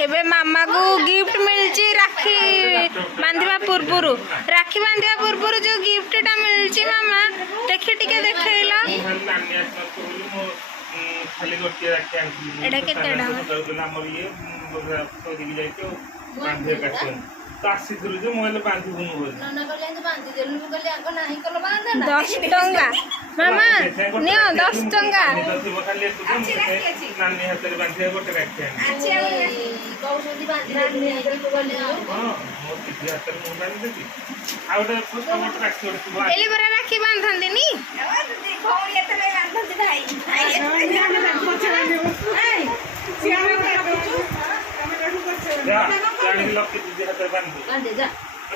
एबे मामा को गिफ्ट मिलची राखी बांधिबा पूर्वरु राखी बांधिबा पूर्वरु जो गिफ्टटा मिलची मामा देखि टिके देखैला खाली गोटे राखी आंकी एडा केतेडा हमर ये तो दिगी जाइतो बांधे काटन तासी थुरु जो मोबाइल बांधी बुनु हो नन्ना कहले तो बांधी देलु मु कहले आको नाही कलो बांधा ना 10 टंका मामा नियो 10 टंका नानी हाथ रे बांधी गोटे राखी आंकी कौशली बांधी देलु तो कहले हां मोर किसी हाथ रे मु बांधी देती आ गोटे छोटा मोटा राखी ओरती एली बरा राखी बांधंदी नी भौरी एतले बांधती भाई जा जानी लोग के दीदी हाथ रे बांधी जा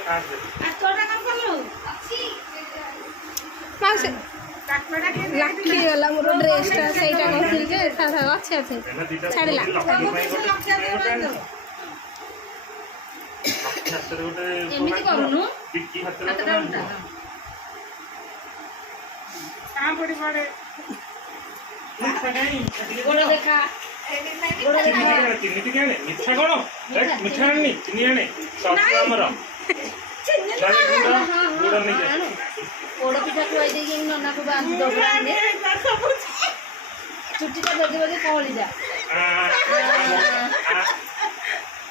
हां से आ तोड़ा काम करलो अच्छी मासे लाठी वाला मोर ड्रेसटा सेटा कहथिल जे था अच्छे अच्छे छाड़ला एमिति करूनु बिक्की हाथ रे हातटा उठा कहां पड़ी पड़े गोड़ देखा चिन्नी क्या मिठा कौन मिठा आनी चिन्नी आने सब आमर गुड़ नहीं पोड़ पिठा खुआई देगी नन्ना को बांध दो आने छुट्टी का दे कहली जा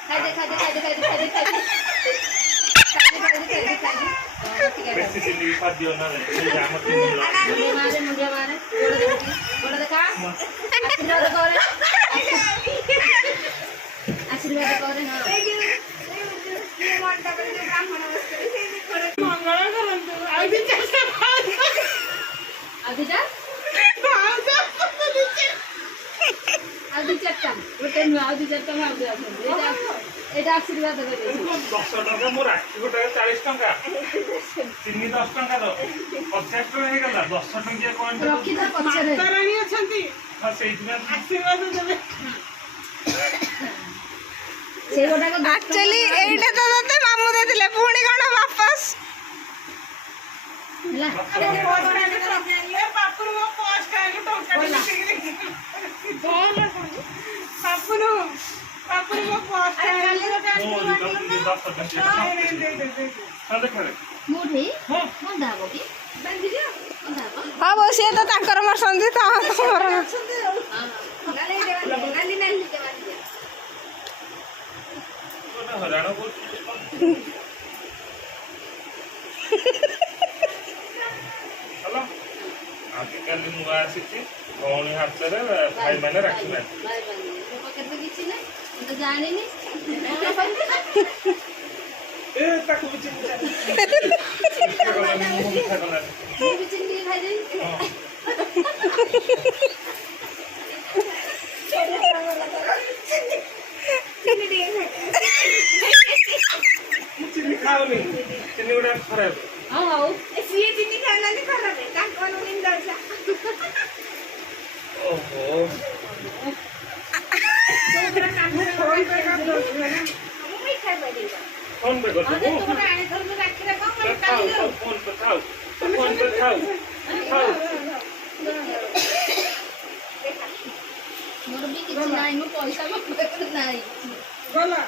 खाई दे बेसी चिन्नी भी खाद दियो ना मुंडिया मारे गोड़ देखा आशीर्वाद करे आशीर्वाद करे आदिजा आदि चट्टा गोटे आदि चट्टा मार एटा आशीर्वाद करे 10 टका मोर राखी गोटे 40 टका चिन्नी 10 टका दो 50 टका हे गला 10 टका कोन रखी तो पछरे रानी अछंती हां सेहि में आशीर्वाद देबे से गोटा को एक्चुअली एटा तो तते मामू देथिले पुणी कोन वापस ला पापुर मो पोस्ट आइलो टका पापुर मो पोस्ट आइलो मुठी बंधा हो कि बंधी दियो बंधा हो हां वो से तो ताकर मसंदी ता तोर नाले नाली नाली के बांधी दियो हरानो को हेलो आके कल नुआ आसी कौन हाथ रे भाई माने राखी ना भाई बंधी तो पकड़ के किछि ना तो जाने नी ए ताको बिचिन मिठा कला बिचिन दी भाई दे चिन्नी खाओ नहीं चिन्नी उड़ा खराब हां हां सीए चिन्नी खाना नहीं खराब है का कोन निंदा जा ओहो तोरा काम फोन पे कर दो हम नहीं खाई बैठेगा फोन पे कर दो तोरा आने घर में रख के कौन कर खाओ फोन पे खाओ फोन पे खाओ खाओ मोर भी किछि नाही मो पैसा मो पकड़ नाही गला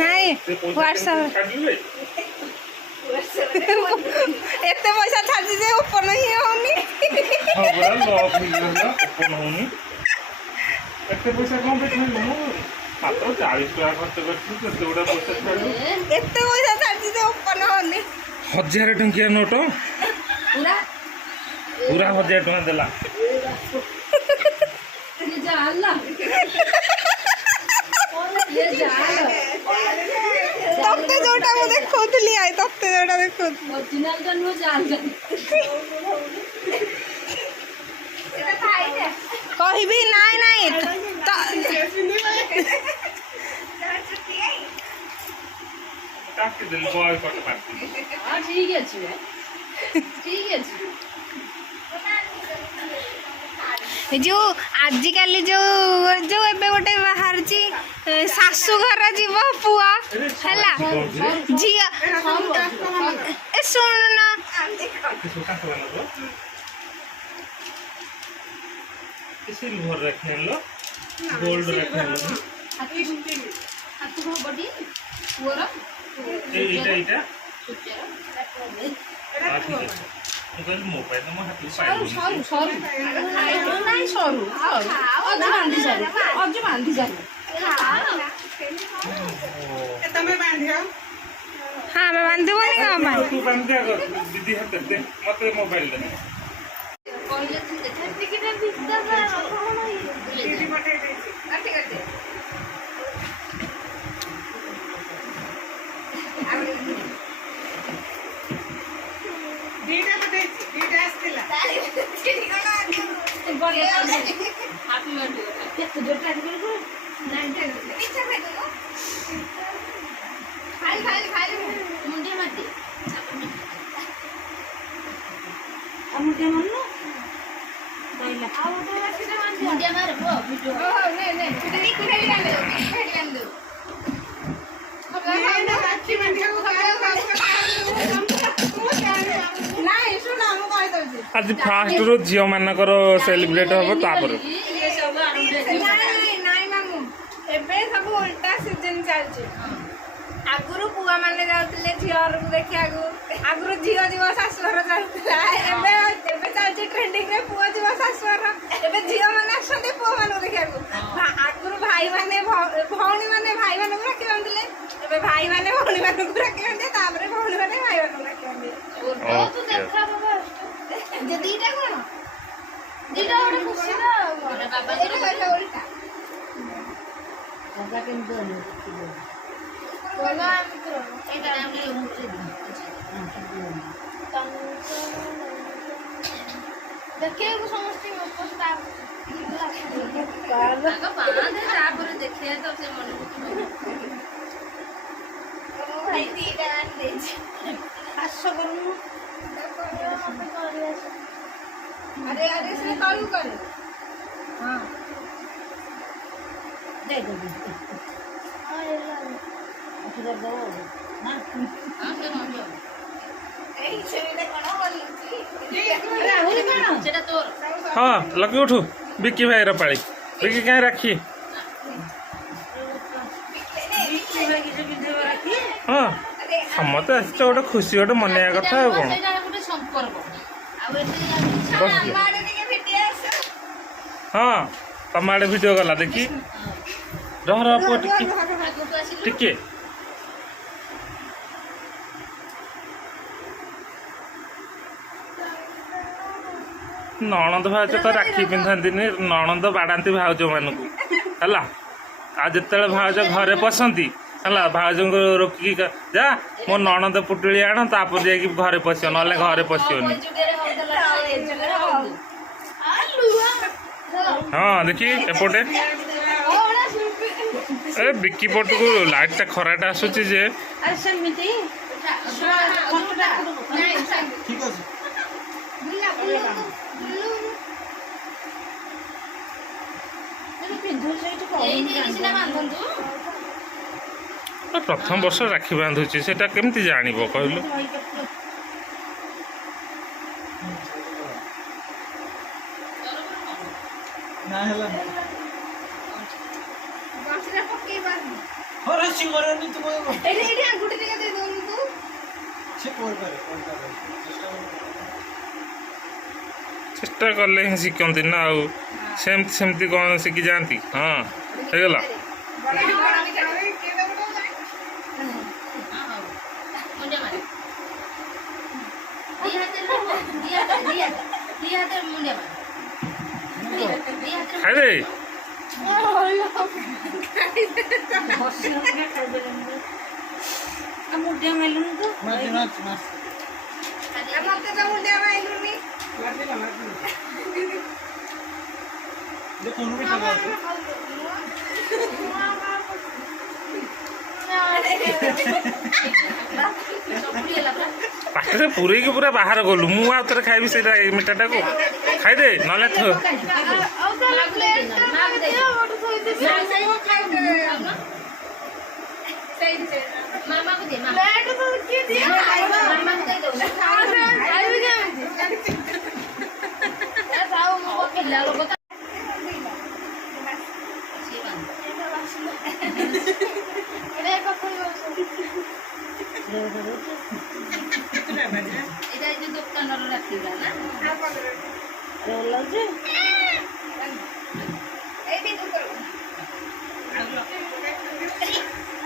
नहीं व्हाट्सएप एते पैसा छाड़ी दे ऊपर नहीं होनी हां बड़ा लॉक मिल गया ऊपर होनी एते पैसा कम पे नहीं हो मात्र 40 टका खर्च करछि तो जोड़ा पैसा छाड़ू एते पैसा छाड़ी दे ऊपर होनी 1000 टंकिया नोट पूरा पूरा 1000 टका देला ये जाला ये जाला तत्ते जोटा मु देखौतली आइ तत्ते जोटा देखौ ओरिजिनल तो नो जाला एटा खाई दे कहबी नाही नाही काट दिल बॉय कट मारती हां ठीक है ठीक है जो आजिकल जो जो एबे गोटे बाहर शाशु घर जीव पुआ है झी ए सुन ना सिल्वर रखे लो गोल्ड रखे लो ହାତକୁ ହବଟି ପୁଅର ଏଇଟା ଏଇଟା ସୂର୍ଯ୍ୟର ଠିକ ଅଛି ମୁଁ କହିଲି ମୋବାଇଲ ମୋ ହାତକୁ ସରୁ ପାଇବନି ସରୁ ସରୁ ନାଇଁ ସରୁ ଅଜୁ ବାନ୍ଧି ସାରୁ ଅଜୁ ବାନ୍ଧି ସାରୁ ତମେ ବାନ୍ଧିବ हाँ मैं बांधूंगी कहाँ पाए तू बांध दिया कर दीदी हाथ दे मत मोबाइल दे କହିଲେ ତୁ ଦେଖା ଦିଦି ପଠେଇ ଦେଇଛି କାଟେ କାଟେ ଦିଟା ପଠେଇଛି ଦିଟା ଆସିଥିଲା ହାପି ବାର୍ଥଡେ କେତେ ଜୋର ଟାଇଟ୍ କରିବୁ ଖାଇଲେ ମୁଣ୍ଡିଆ ମାରି ମୁଣ୍ଡିଆ ମାରୁନୁ ମୁଣ୍ଡିଆ ମାର ପୁଅ ଭିଡ଼ିଓ ରାକ୍ଷୀ ବାନ୍ଧିବାକୁ ନାଇଁ ଶୁଣ ମୁଁ କହିଦଉଛି आज फास्ट रो झियो मानकर सेलिब्रेट हम तापर ନାଇଁ ମାମୁଁ ଏବେ ସବୁ ଓଲଟା ସିଜନ ଚାଲିଛି ଆଗରୁ ପୁଅ ମାନେ ଯାଉଥିଲେ ଝିଅ ଘରକୁ ଦେଖିବାକୁ ଆଗରୁ ଝିଅ ଯିବ ଶାଶୁଘର ଚାଲୁଥିଲା ଏବେ ଏବେ ଚାଲିଛି ଟ୍ରେଣ୍ଡିଂ ରେ ପୁଅ ଯିବ ଶାଶୁଘର ଏବେ ଝିଅ ମାନେ ଆସନ୍ତି ପୁଅ ମାନଙ୍କୁ ଦେଖିବାକୁ ଆଗରୁ ଭାଇ ମାନେ ଭଉଣୀ ମାନେ ଭାଇ ମାନଙ୍କୁ ରାକ୍ଷୀ ବାନ୍ଧିଲେ ଏବେ ଭାଇ ମାନେ ଭଉଣୀ ମାନଙ୍କୁ ରାକ୍ଷୀ ବାନ୍ଧିଲେ ତାପରେ ଭଉଣୀ ମାନେ ଭାଇ ମାନଙ୍କୁ ରାକ୍ଷୀ ବାନ୍ଧିଲେ ତୁ ଦେଖା ବାବା ଯେ ଦିଟା କଣ ଦିଟା ଗୋଟେ ଖୁସି ନା ବାବା ଏଇଟା କହିଲେ ଓଲଟା ବୋଲା ମିତ୍ର ଏଇଟା ଆମେ ଦେଖିବାକୁ ସମସ୍ତେ ତାପରେ ଦେଖିବା ତ ସେ ମନେ ଭାଇ ଦିଟା ଆଣି ଦେଇଛି ଆସ କରୁନୁ अरे अरे इसमें करू करे हाँ दे दो ଏଇ ଛେଳିଟା କଣ ବୋଲୁଛି ସେଟା ତୋର हाँ लगे उठू बिक्की भाई पाली बिक्की कहीं रखी हाँ समस्त आस गोटे खुशी गोटे मनैया कथा और कौन ସେଇଟା ଗୋଟେ ସମ୍ପର୍କ ଆଉ ଏଠି बस ଆମ ଆଡେ ଟିକେ ଭିଡିଓ ଆସ हाँ तम आड़े वीडियो गला देखी रह रह पुआ टिके ଆଗକୁ ଆସିଲୁ टिके नणंद भाज तो राखी पिंधती नणंद बाड़ाती भाज मान है आ जिते भाज घरे पशंती है भाज को रोकिक जा मो नणंद पुटुली आण तापर जाकि घरे पश ना घरे पशियोनी ଯୁଗରେ ହଉଥିଲା ଏ ଯୁଗରେ ହଉ हाँ देखी एपटे ए बिक्की पट को लाइट टा खराटा आसुची जे ଆରେ ସେମିତି ଠିକ ଅଛି प्रथम वर्ष राखी बांधुची सेटा केमती जानिबो कहलु ନା ହେଲା ବଂଶୀରେ ପକେଇ ପାରୁନି ହରେ ସିଙ୍ଗରନି ତୁ କହିବ ଏଇଠି ଏଇଠି ଆଙ୍ଗୁଠି ଟିକେ ଦେଇ ଦଉନୁ ତୁ ସେ କରିପାରେ ଚେଷ୍ଟା चेष्टा कले ही शिखती ना आउ सेमती कौन शिखी जाती हाँ हो गला ମୁଣ୍ଡିଆ ମାର ଦି ହାତରେ ମୁଣ୍ଡିଆ ମାର खाई दे ମୁଣ୍ଡିଆ ମାରିଲୁନି ତୁ ମାଟି ମାଟି ମାଟି ମତେ ତ ମୁଣ୍ଡିଆ ମାଇଲୁନି ମାଟିଲା ମାଟିଲା ଦେଖୁନୁ ବେଟା ବାବୁ पाखे पूरे की पूरा बाहर गलु मु आउ थे खाइबी से मिठाटा को खाई दे नले ମାମାକୁ ଦେ ମାମାକୁ ଦେଇ ଦଉନା ପିଲା ଲୋକ ଥର ରାତିଟା ନା ଆଉ 15 ଓହ୍ଲାଉଛି ଏଇ ବି ତୁ କର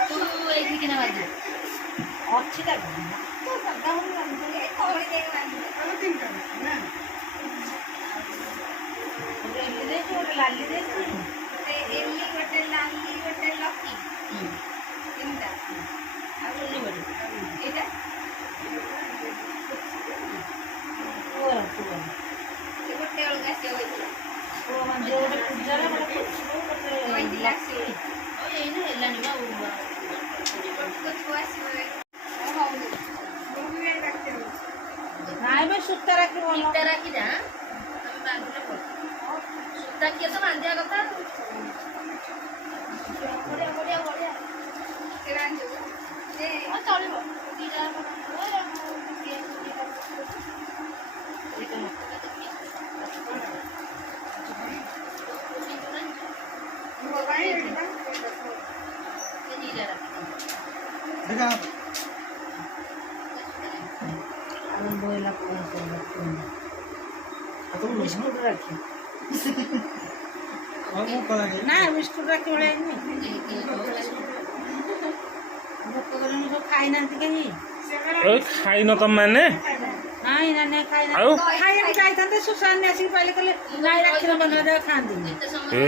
ତୁ ଏଇଠି କିନା ବାଜି ଅଛି ତା ତୁ ସଦା ହଉ ବାନ୍ଧିଲେ କଳି ଦେଇକି ବାନ୍ଧିଲେ ଆମେ ତିନିଟା ନା ଏମିତି ଦେଇଛୁ ଗୋଟେ ଲାଲି ଦେଇଛୁ ଗୋଟେ ଏଲି ଗୋଟେ ଲାଲି ଗୋଟେ ଲକି ତିନିଟା ଆଉ ଏଲି ଗୋଟେ ଏଇଟା ପୁଅ ଏ ଗୋଟେ ଅଲଗା ସେ ହୋଇଥିଲା ପୁଅ ମାନେ ଗୋଟେ ପୂଜାରେ ଗୋଟେ କହିଥିଲା ଆସିବ ଆଉ ଏଇନା ହେଲାଣି ବା ତ ଛୁଆ ଆସିବ ହଉନି ମୁଁ ବି ଡାକ୍ତର ନାଇଁ ବେ ସୂତା ରାଖିବ ଇଟା ରାଖିଟା ତମେ ବାନ୍ଧିଲେ ଭଲ ସୂତା କିଏ ତ ବାନ୍ଧିବା କଥା ବଢିଆ ବଢିଆ ବଢିଆ ସେ ବାନ୍ଧିବ ଯେ ହଁ ଚଳିବ ଦିଟା ମୋ ପାଇଁ ଏଇଟା ଦେଖା ଆରମ୍ଭ ହେଲା ବିସ୍କୁଟ ରାଖି ଆଉ ମୁଁ କରାଯାଏ ନା ବିସ୍କୁଟ ରାଖି ଭଳିଆ ଭୋକ କଲେଣି ସବୁ ଖାଇନାହାନ୍ତି କେହି ଏଇ ଖାଇନ ତମମାନେ ନାଇଁ ନା ଆଉ? ଖାଇବାକୁ ଯାଇଥାନ୍ତେ ସୁଶାନ୍ତି ଆସିକି ପାଇଲେ କହିଲେ ନାଇଁ ରାକ୍ଷୀର ବନେଇବା ଖାଆନ୍ତିନି ଏ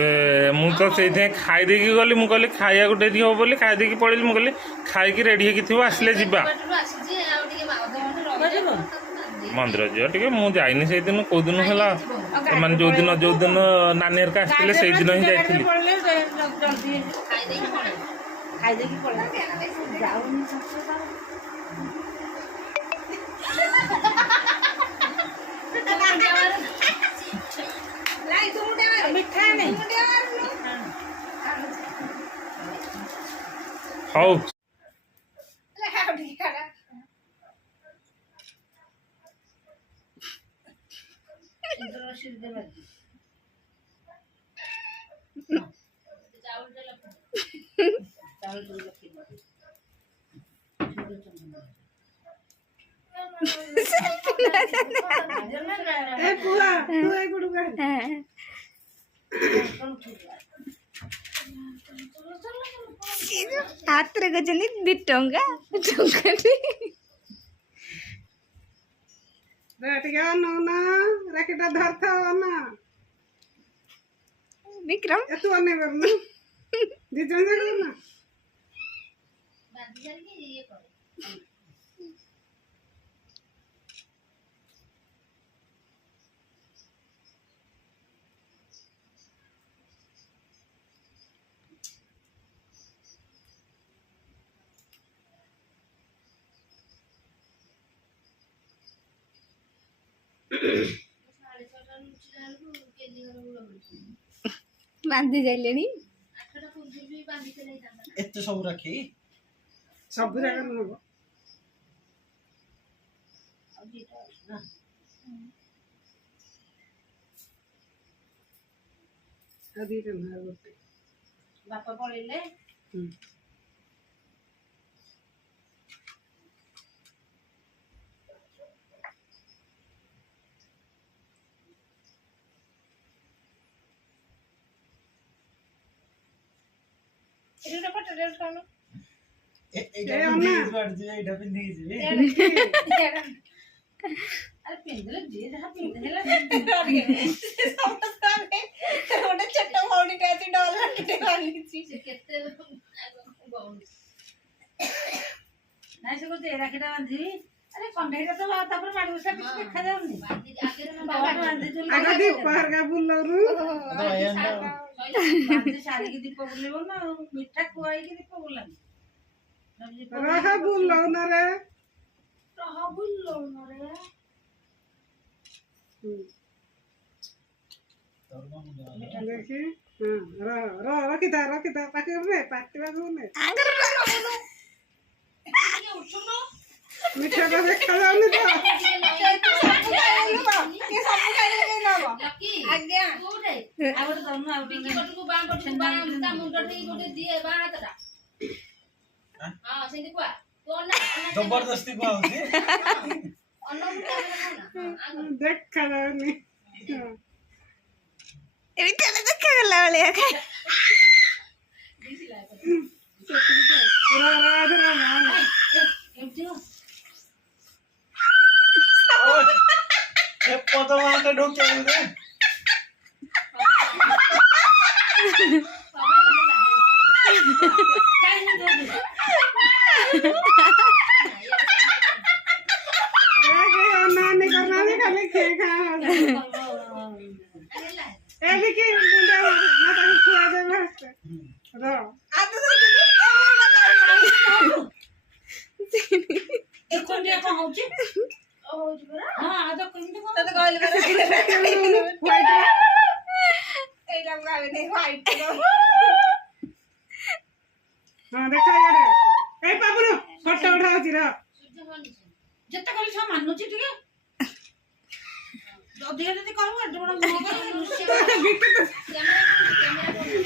ମୁଁ ତ ସେଇଥିପାଇଁ ଖାଇ ଦେଇକି ଗଲି ମୁଁ କହିଲି ଖାଇବାକୁ ଡେରି ହବ ବୋଲି ଖାଇ ଦେଇକି ପଳେଇଲି ମୁଁ କହିଲି ଖାଇକି ରେଡି ହେଇକି ଥିବ ଆସିଲେ ଯିବା ମନ୍ଦିର ଯିବା ଟିକେ ମୁଁ ଯାଇନି ସେଇଦିନ କୋଉ ଦିନ ହେଲା ସେମାନେ ଯୋଉଦିନ ନାନୀ ହେରିକା ଆସିଥିଲେ ସେଇଦିନ ହିଁ ଯାଇଥିଲି ଖାଇଦେଇକି ପଳେଇ ଯାଉନି ନାଇଁ ତୁ ମୁଣ୍ଡେ ମାର ମିଠା ନେଇ ମୁଣ୍ଡେ ମାରୁନୁ ହଉ ଆଉ ଟିକେ ଖାଡ଼ା ହାତରେ କରିଛନ୍ତି 2 ଟଙ୍କା ଟଙ୍କାଟେ ଟିକେ ଅନା ରାକେଟା ଧରଥା ଅନା ବିକ୍ରମ ଏତୁ ଅନେଇ ପାରୁନା ଦି ଜଣ ଯାକ ନା ବାନ୍ଧି ଯାଇଲେଣି ଏତେ ସବୁ ରାଖି ସବୁ ଜାଗା ନବ ଦିଟା ନା ଗୋଟେ ବାପା ପଳେଇଲେ ଏଇଟା ପଟରେ ଖାଉନ এইটা পিন্ধিকি বাড়ি এইটা পিন্ধিকি যাবে ଆରେ ପିନ୍ଧିଲେ ଯିଏ ଯାହା ପିନ୍ଧିଲେ ଗୋଟେ ଛୋଟ ଭଉଣୀଟେ ଅଛି ଡଲଟେ ବାନ୍ଧିଛି ସେ କେତେ ନାଇଁ ସେ କହୁଛି ଏ ରାକ୍ଷୀଟା ବାନ୍ଧିବି ଆରେ କଣ୍ଢେଇଟା ତ ତାପରେ ମାଡ଼ି ବସା କିଛି ଦେଖାଯାଉନି ଆଗ ଦୀପ ହରକା ବୁଲରୁ ବାନ୍ଧି ସାରିକି ଦୀପ ବୁଲିବ ନା ଆଉ ମିଠା ଖୁଆଇକି ଦୀପ ବୁଲାନ୍ତି ରହ ବୁଲଉନ ରେ ଦେଖି ରଖିଥା ପାଖରେ ପାଟିବାକୁ ମିଠାଟା ଦେଖାଯାଉନି ତ ଆଜ୍ଞା ଆଉ ଗୋଟେ ଧନୁ ଆଉ ଟିକେ ଜବରଦସ୍ତି କୁହାଉଛି ଦେଖାଯାଉନି ଏଇଟା ଦେଖାଗଲା ଭଳିଆ ଖାଇ ପଦ ମାସ ଢୋକେଇବୁ ରେ ଅନାନି କରନାନି ଖାଲି ଖେଏ ଖାଆ ଏବେ କି ମୁଣ୍ଡା ନା ତାକୁ ଛୁଆ ଦେବେ ହାତେ ର ତତେ କହିଲି ପରା ଏଇଟା ମୁଁ ଭାବିନି ହ୍ୱାଇଟ୍ ହଁ ଦେଖ ଇଆଡେ ଏଇ ବାବୁରୁ ଫଟୋ ଉଠାଉଛି ର ଯେତେ କଲି ଛୁଆ ମାନୁଛି ଟିକେ ଅଧିକା ଯଦି କହିବ ଏତେ ବଡ ମୁହଁ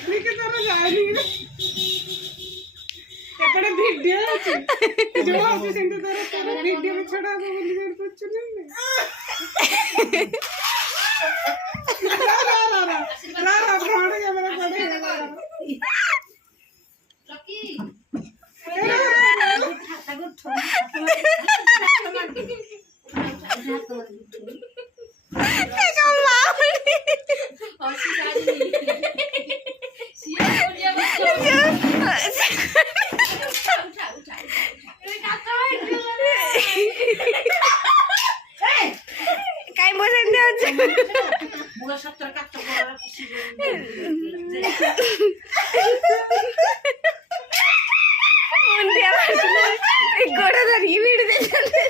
ବିକି ତୋର ଯାଉନି ଏପଟେ ଭିଡିଓ ଅଛି ଯୋଉ ହଉଛି ସେମିତି ତୋର ଭିଡିଓ ଛଡା ହବ ବୋଲି ଜାଣି ପାରୁଛୁ ନା ଭ୍ରମଣ କ୍ୟାମେରା ଲକି କାଇଁ ବସେନ୍ତି ଅଛି ମୁଗ ସତର କାଟ ଗୋଡ ଧରିକି ଭିଡି ଦେଇଛନ୍ତି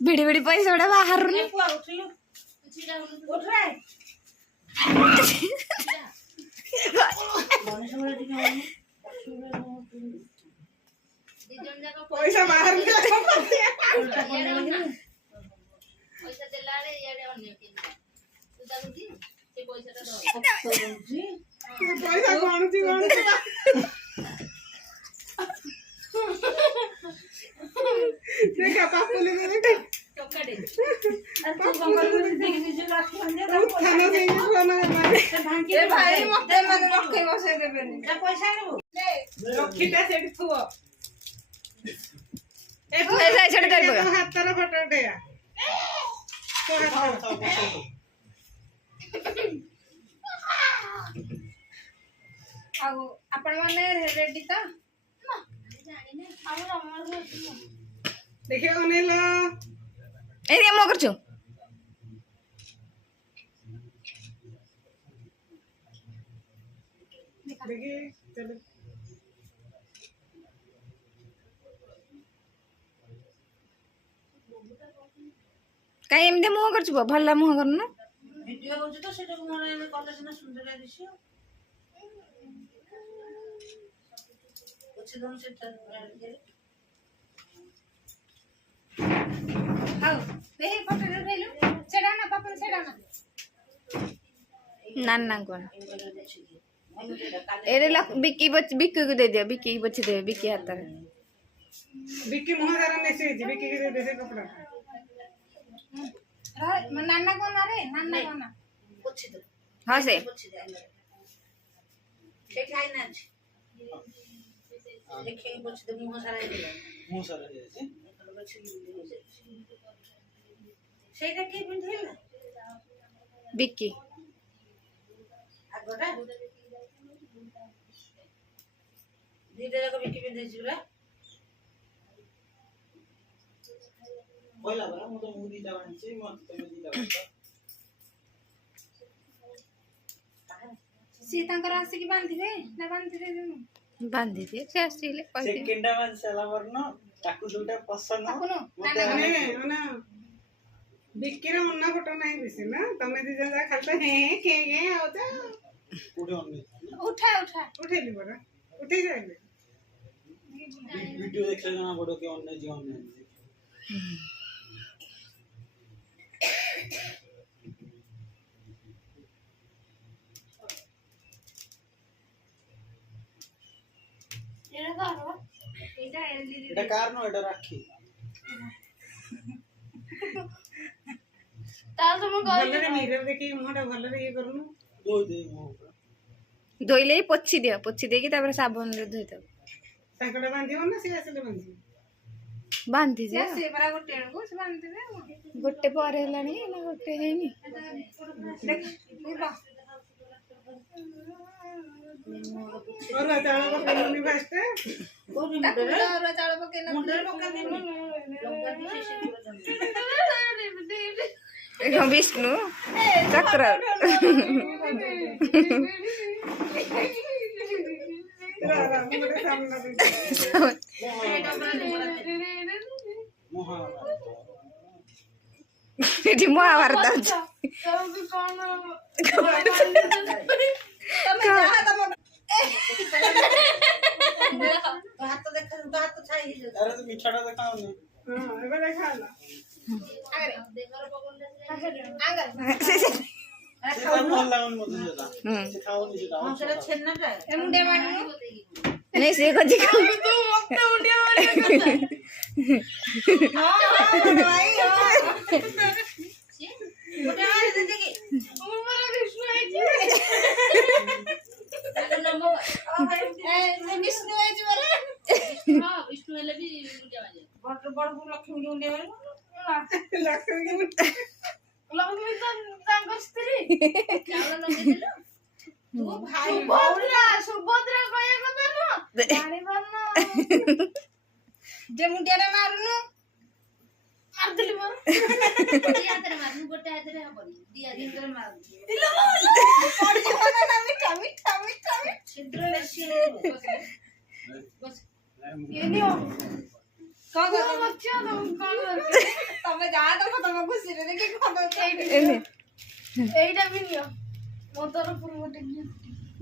ଭିଡି ଭିଡି ପଇସା ଗୁଡା ବାହାରୁନି ପଇସା ବାହାର ପଇସା ଦେଲା ବେଳେ ଇଆଡେ ଅନ୍ୟ ତୁ ଜାଣୁଛି ସେ ପଇସାଟା ପଇସା ଗଣୁଛି ଦେଖା ପାପୁଲି ଟଙ୍କାଟେ ଏ ଭାଇ ମତେ ମାନେ ରଖେଇ ବସେଇ ଦେବେନି ପଇସା ଆଣିବୁ ରଖିଟା ସେଠି ଥୁଅ ସେଠି ଧରି ପକା ହାତର ଫଟୋ ଉଠେଇବା ଆଉ ଆପଣ ମାନେ ରେଡି ତ ଦେଖିବା ଅନେଇଲ ଏଇ ମୁଁ କରୁଛୁ ଦେଖି ଚାଲ କାଇଁ ଏମିତି ମୁହଁ କରୁଛୁ ଭଲ ମୁହଁ କରୁନୁ ଭିଡିଓ ହଉଛି ତ ସେଟା କଲେ ସିନା ସୁନ୍ଦର ଦିଶିବ ପଛେ ଦଉନ ସେଟା ହଉ ଦେଇ ଫଟୋ ଉଠେଇଲୁ ସେଟା ନା ପାପା ସେଟା ନା ନା କଣ ଏରେ ବିକି ବିକିକୁ ଦେଇଦିଅ ବିକି ପଛେ ଦେବେ ବିକି ହାତରେ ବିକି ମୁହଁ ସାରା ନେସି ହେଇଛି ବିକି ଦେ ସେ କପଡା ନାନା କଣ ରେ ନାନା କଣ ପଛେ ଦେ ହଁ ସେ ପଛେ ଦେ ସେଇଠି ଆଇନାଛି ଦେଖିକି ପଛେ ଦେ ମୁହଁ ସାରା ହେଇଗଲା ମୁଁ ସାରା ହେଇଯାଇଛି ସେଇଟା କିଏ ପିନ୍ଧେଇଲା ବିକି ଆଗଟା ଦିଟା ଯାକ ବିକି ପିନ୍ଧେଇଛି ପୁରା କହିଲା ପରା ମୁଁ ତ ମୁଁ ଦିଟା ଆଣିଛି ମତେ ତମେ ଦିଟା ଆଣିଛ ସିଏ ତାଙ୍କର ଆସିକି ବାନ୍ଧିବେ ନା ବାନ୍ଧିଦେବେ ମୁଁ ବାନ୍ଧି ଦିଏ ସେ ଆସିଲେ କହିଦିଏ ସେକେଣ୍ଡ ଟା ସାଲା ପରନ ତାକୁ ଯୋଉଟା ପସନ୍ଦ ତାକୁ ମତେ ମାନେ ବିକିର ମନା ଫଟୋ ନାହିଁ ବେଶୀ ନା ତମେ ଦି ଜଣ ଖାଲି ତ ହେଁ କେ ଆଉ ତ କୋଉଠି ଅନେଇ ଉଠା ଉଠା ଉଠେଇଲି ପରା ଉଠେଇ ଯାଇଲେ ଭିଡିଓ ଦେଖିଲେ ଜଣା ପଡିବ କି ଅନେଇ ଅନେଇ ଏଇଟା ଏଲଡିଡି এটা কার নয় এটা রাখি ତାହେଲେ ତମେ ଭଲରେ ମିରର ଦେଖିକି ମୁହଁଟା ଭଲରେ ଇଏ କରୁନୁ দই দে মো ଧୋଇଲେ ହିଁ ପୋଛି ଦିଅ ପୋଛି ଦେଇକି ତାପରେ ସାବୁନରେ ଧୋଇଦବ ତାଙ୍କଟା ବାନ୍ଧିବ ନା ସିଏ ଆସିଲେ ବାନ୍ଧିବ ବାନ୍ଧି ଦିଅ ସିଏ ପରା ଗୋଟେ ବେଳକୁ ସେ ବାନ୍ଧିଦେବେ ଆଉ। ଗୋଟେ ପରେ ହେଲାଣି ନା ଗୋଟେ ହେଇନି ଦେଖ ଅରୁଆ ଚାଉଳ ପକେଇଲୁନି ଫାଷ୍ଟ ତାକୁ ଅରୁଆ ଚାଉଳ ପକେଇ ଦେଖ ବିଷ୍ଣୁ ଚକ୍ର মোহা ଏଠି ମହାଭାରତ ଅଛି আরে তো মিঠাটা দেখাও না ହଁ ଏବେ ଦେଖା ହେଲା সেটা ভালো লাগুন মতো সেটা সে খাওনি সেটা ମୁଣ୍ଡିଆ ମାରିନୁ ନାଇଁ ସେ କଛି ବିଷ୍ଣୁ ହେଇଛି ବୋଲେ ଲକ୍ଷ୍ମୀ ତାଙ୍କ ସ୍ତ୍ରୀ ସୁଭଦ୍ରା କହିବା କଥା ନୁହଁ ଜାଣିପାରୁନ ଯେ ମୁଣ୍ଡିଆଟା ମାରୁନୁ ମାରିଦେଲି ମୋର ମିଠା ମିଠା ମିଠା କଣ ତମେ ଯାହା ଦବ ତମ ଖୁସିରେ ଦେଖି କଣ এইটা ବି ନିଅ ମୋ ତରଫରୁ ଗୋଟେ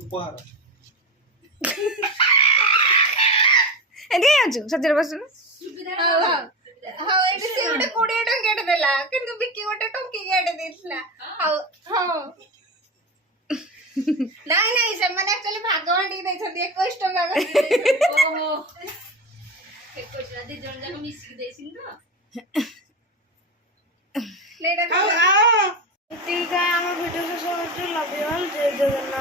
উপহার ଏଠି ଅଛୁ ସତରେ ବସୁନୁ ହଉ ଏଠି ସେ ଗୋଟେ 20 ଟଙ୍କିଆଟେ ଦେଲା କିନ୍ତୁ ବିକି ଗୋଟେ ଟଙ୍କିଆଟେ ଦେଇଥିଲା ଆଉ ହଁ ନାଇଁ ନାଇଁ ସେମାନେ ଆକ୍ଚୁଆଲି ଭାଗ ବାଣ୍ଟିକି ଦେଇଛନ୍ତି 21 ଟଙ୍କା ଓହୋ 21 ଦି ଜଣ ଯାକ ମିଶିକି ଦେଇଛନ୍ତି ତ ଆଉ ଏତିକି ଆମ ଭିଡ଼ିଓ ଶେଷ କରୁଛୁ ଲଭ୍ ୟୁ ଅଲ୍ ଜୟ ଜଗନ୍ନାଥ।